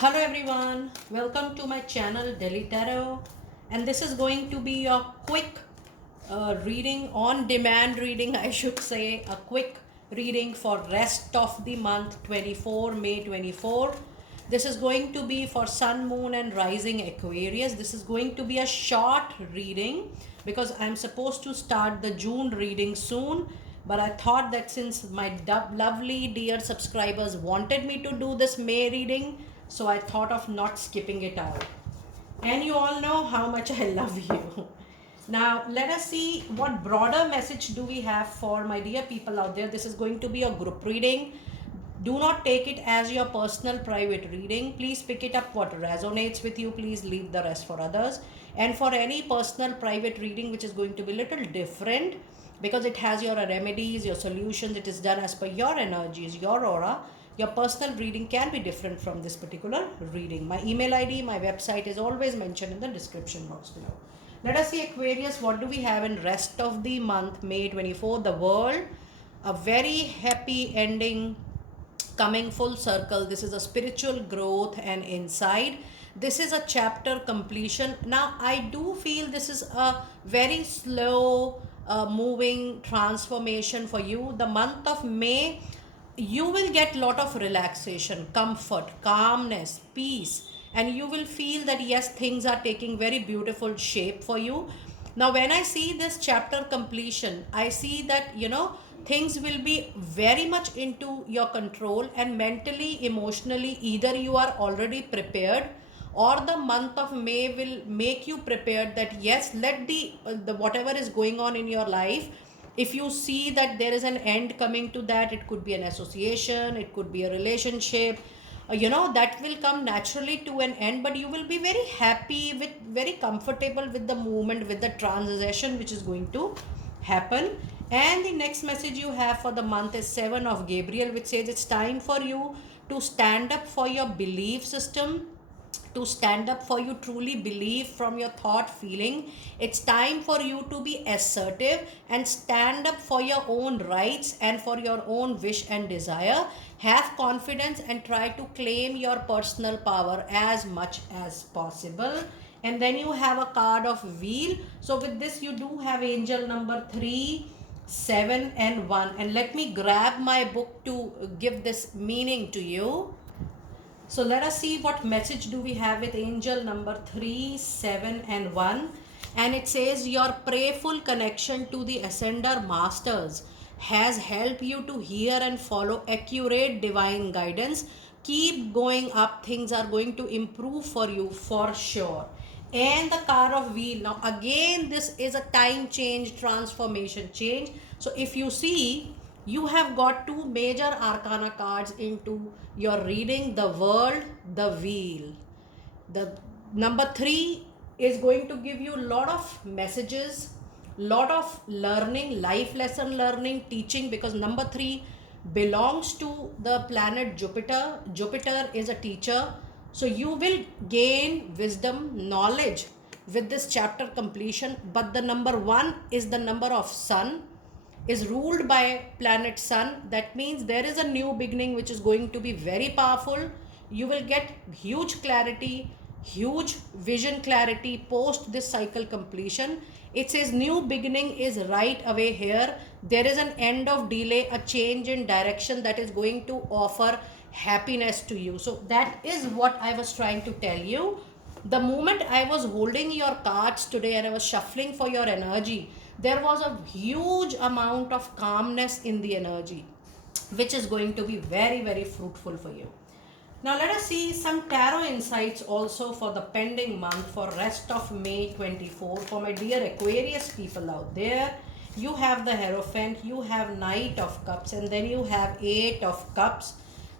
Hello everyone, welcome to my channel Delhi Tarot, and this is going to be a quick reading, on demand reading I should say, a quick reading for rest of the month 24 May 24. This is going to be for Sun, Moon and Rising Aquarius. This is going to be a short reading because I'm supposed to start the June reading soon, but I thought that since my lovely dear subscribers wanted me to do this May reading, so I thought of not skipping it out. And you all know how much I love you. Now, let us see what broader message do we have for my dear people out there. This is going to be a group reading. Do not take it as your personal private reading. Please pick it up what resonates with you. Please leave the rest for others. And for any personal private reading which is going to be a little different because it has your remedies, your solutions, it is done as per your energies, your aura. Your personal reading can be different from this particular reading. My email ID, my website is always mentioned in the description box below. Let us see Aquarius, what do we have in rest of the month, May 24? The world, a very happy ending, coming full circle. This is a spiritual growth and insight. This is a chapter completion. Now, I do feel this is a very slow moving transformation for you. The month of May, you will get lot of relaxation, comfort, calmness, peace, and you will feel that yes, things are taking very beautiful shape for you. Now when I see this chapter completion, I see that things will be very much into your control, and mentally, emotionally, either you are already prepared or the month of May will make you prepared that yes, let the whatever is going on in your life, if you see that there is an end coming to that, it could be an association, it could be a relationship, that will come naturally to an end, but you will be very happy, with very comfortable with the movement, with the transition which is going to happen. And the next message you have for the month is 7 of Gabriel, which says it's time for you to stand up for your belief system, to stand up for you truly believe from your thought feeling. It's time for you to be assertive and stand up for your own rights and for your own wish and desire. Have confidence and try to claim your personal power as much as possible. And then you have a card of wheel. So with this you do have angel number 3, 7 and 1. And let me grab my book to give this meaning to you. So let us see what message do we have with angel number 3, 7 and 1. And it says your prayerful connection to the ascender masters has helped you to hear and follow accurate divine guidance. Keep going up, things are going to improve for you for sure. And the car of wheel, now again this is a time change, transformation change. So if you see, you have got two major arcana cards into your reading: the world, the wheel. The number 3 is going to give you a lot of messages, lot of learning, life lesson learning, teaching, because number 3 belongs to the planet Jupiter. Jupiter is a teacher, so you will gain wisdom, knowledge with this chapter completion. But the number 1 is the number of sun, is ruled by planet sun. That means there is a new beginning which is going to be very powerful. You will get huge clarity, huge vision clarity post this cycle completion. It says new beginning is right away here. There is an end of delay, a change in direction that is going to offer happiness to you. So that is what I was trying to tell you. The moment I was holding your cards today and I was shuffling for your energy, there was a huge amount of calmness in the energy, which is going to be very, very fruitful for you. Now let us see some tarot insights also for the pending month, for rest of May 24. For my dear Aquarius people out there, you have the Hierophant, you have Knight of Cups, and then you have 8 of Cups.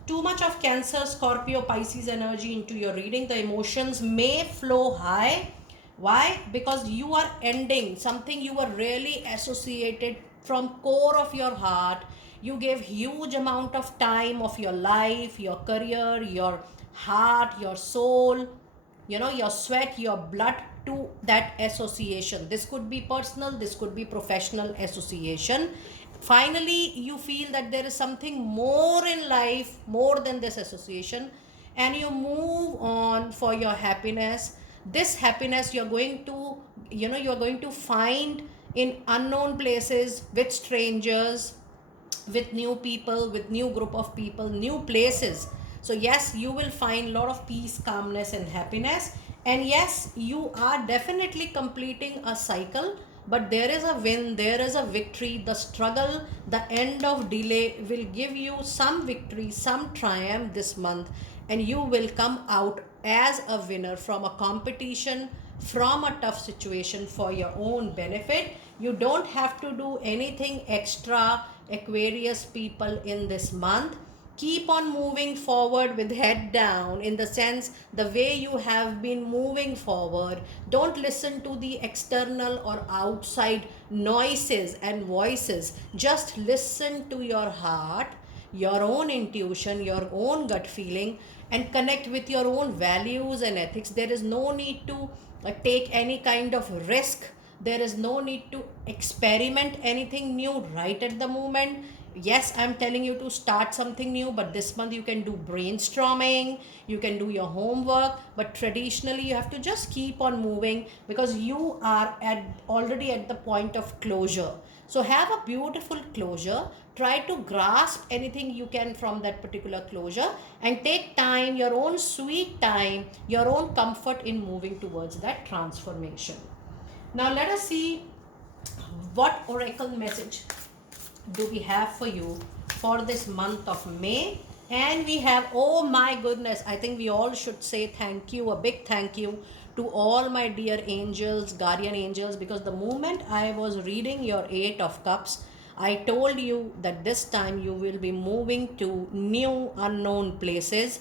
Too much of Cancer, Scorpio, Pisces energy into your reading. The emotions may flow high. Why? Because you are ending something you were really associated from core of your heart. You gave huge amount of time of your life, your career, your heart, your soul, your sweat, your blood to that association. This could be personal, this could be professional association. Finally you feel that there is something more in life, more than this association, and you move on for your happiness. This happiness you're going to, you're going to find in unknown places, with strangers, with new people, with new group of people, new places. So yes, you will find a lot of peace, calmness and happiness. And yes, you are definitely completing a cycle, but there is a win, there is a victory. The struggle, the end of delay will give you some victory, some triumph this month, and you will come out as a winner from a competition, from a tough situation, for your own benefit. You don't have to do anything extra, Aquarius people, in this month. Keep on moving forward with head down, in the sense the way you have been moving forward. Don't listen to the external or outside noises and voices. Just listen to your heart, your own intuition, your own gut feeling, and connect with your own values and ethics. There is no need to take any kind of risk. There is no need to experiment anything new right at the moment. Yes, I'm telling you to start something new, but this month you can do brainstorming, you can do your homework, but traditionally you have to just keep on moving, because you are already at the point of closure. So have a beautiful closure. Try to grasp anything you can from that particular closure, and take time, your own sweet time, your own comfort in moving towards that transformation. Now let us see what oracle message do we have for you for this month of May. And we have, oh my goodness, I think we all should say thank you, a big thank you to all my dear angels, guardian angels, because the moment I was reading your 8 of Cups, I told you that this time you will be moving to new unknown places.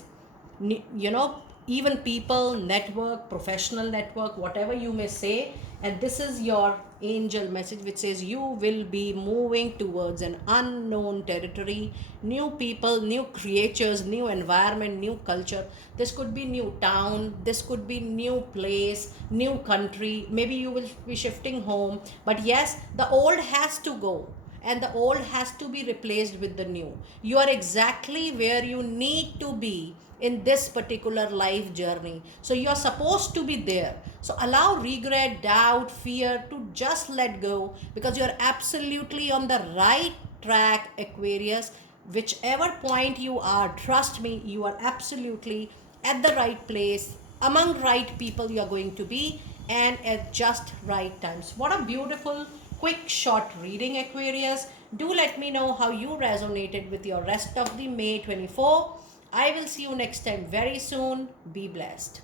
Even people, network, professional network, whatever you may say. And this is your angel message, which says you will be moving towards an unknown territory, new people, new creatures, new environment, new culture. This could be new town, this could be new place, new country. Maybe you will be shifting home, but yes, the old has to go, and the old has to be replaced with the new. You are exactly where you need to be in this particular life journey. So you are supposed to be there. So allow regret, doubt, fear to just let go, because you are absolutely on the right track, Aquarius. Whichever point you are, trust me, you are absolutely at the right place, among right people you are going to be, and at just right times. What a beautiful quick short reading, Aquarius. Do let me know how you resonated with your rest of the May 24. I will see you next time very soon. Be blessed.